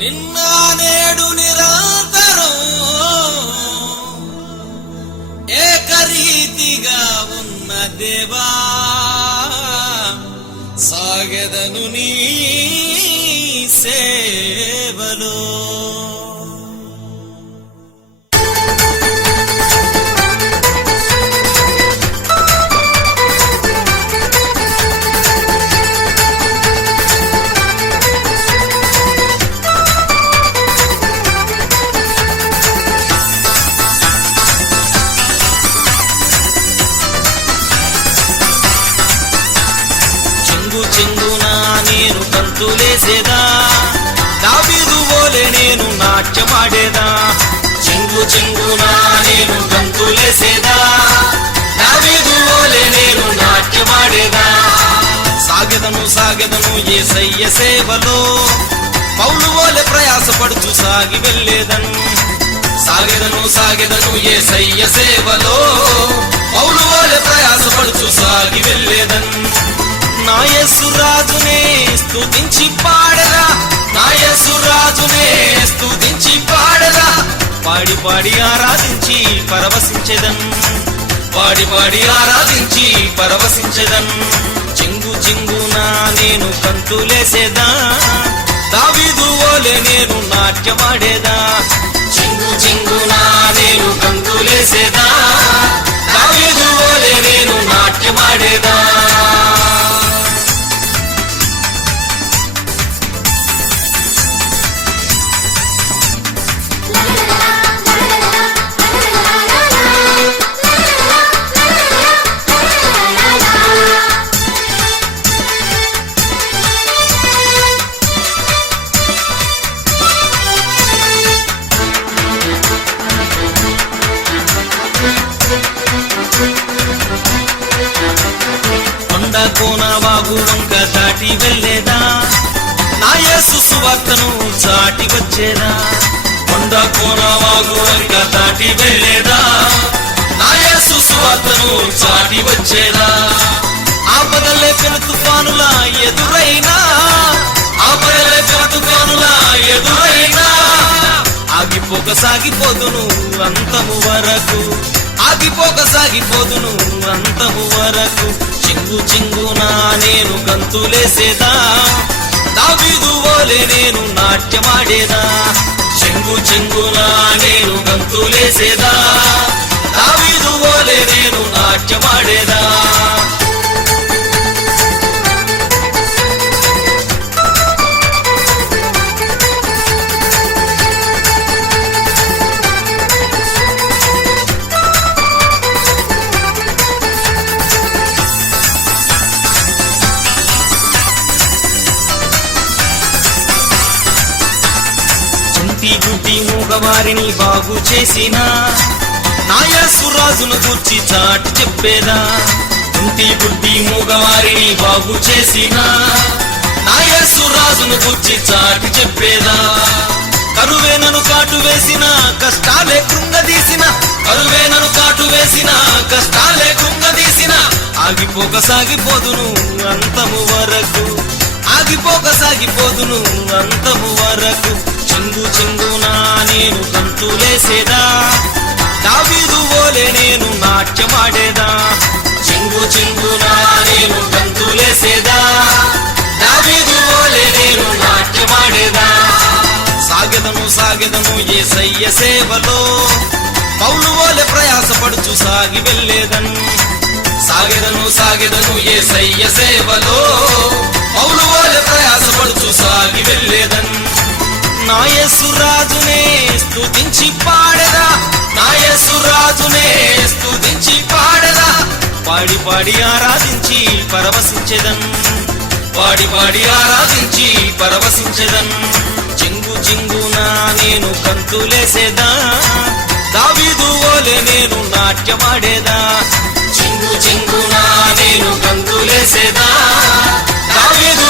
నిన్న నేడు నిరంతరం ఏకరీతిగా ఉన్న దేవా సాగెదను నీ సేవలో. చెంగున నేను కంతులేసేదా, దావీదు వోలే నేను నాట్యమాడేదా. చెంగున నేను కంతులేసేదా, దావీదు వోలే నేను నాట్యమాడేదా. సాగెదను యేసయ్య సేవలో, పౌలు వోలే ప్రయాసపడుచు సాగి వెళ్ళేదను. సాగెదను యేసయ్య సేవలో, పౌలు వోలే ప్రయాసపడుచు సాగి వెళ్ళేదను. నా యేసు రాజునే స్తుతించి పాడరా, నా యేసు రాజునే స్తుతించి పాడరా. పాడి పాడి ఆరాధించి పరవశించెదన్, పాడి పాడి ఆరాధించి పరవశించెదన్. చెంగున నేను కంతులేసేదా, దావీదు వోలే నేను నాట్యమాడేదా. చెంగున నేను కంతులేసేదా, దావీదు వోలే నేను నాట్యమాడేదా. కోన వాగు వంక దాటి వెళ్ళేదా, నా యేసు సువార్తను చాటి వచ్చేదా. కొండ కోన వాగు వంక దాటి వెళ్ళేదా, నా యేసు సువార్తను చాటి వచ్చేదా. ఆపదలే పెను తుఫానులా ఎదురైనా, ఆపదలే పెను తుఫానులా ఎదురైనా, ఆగిపోక సాగిపోదును అంతము వరకు, ఆగిపోక సాగిపోదును అంతము వరకు. చెంగున నేను గంతులేసేదా, దావీదు వోలే నేను నాట్యమాడేదా. చెంగున నేను గంతులేసేదా, దావీదు వోలే నేను నాట్యమాడేదా. గుడ్డి మూగవారిని బాగు చేసిన, నా యేసు రాజును గూర్చి చాటి చెప్పేదా. గుడ్డి మూగవారిని బాగు చేసిన, నా యేసు రాజును గూర్చి చాటి చెప్పేదా. కరువే నన్ను కాటు వేసిన, కష్టాలే కృంగదీసిన, కరువే నన్ను కాటు వేసిన, కష్టాలే కృంగదీసిన, ఆగిపోక సాగిపోదును అంతము వరకు, ఆగిపోక సాగిపోదును అంతము వరకు. చెంగున నేను కంతులేసేదా, దావీదు వోలే నేను నాట్యమాడేదా. చెంగున నేను కంతులేసేదా, దావీదు వోలే నేను నాట్యమాడేదా. సాగెదను యేసయ్య సేవలో, పౌలు వోలే ప్రయాసపడుచు సాగి వెళ్ళేదన్. సాగెదను యేసయ్య సేవలో, పౌలు వోలే ప్రయాసపడుచు సాగి వెళ్ళేదన్. నా యేసు రాజునే స్తుతించి పాడదా, నా యేసు రాజునే స్తుతించి పాడదా. పాడి పాడి ఆరాధించి పరవశించెదన్, పాడి పాడి ఆరాధించి పరవశించెదన్. చెంగున నేను కంతులేసేదా, దావీదు వోలే నేను నాట్యమాడేదా. చెంగున నేను కంతులేసేదా, దావీదు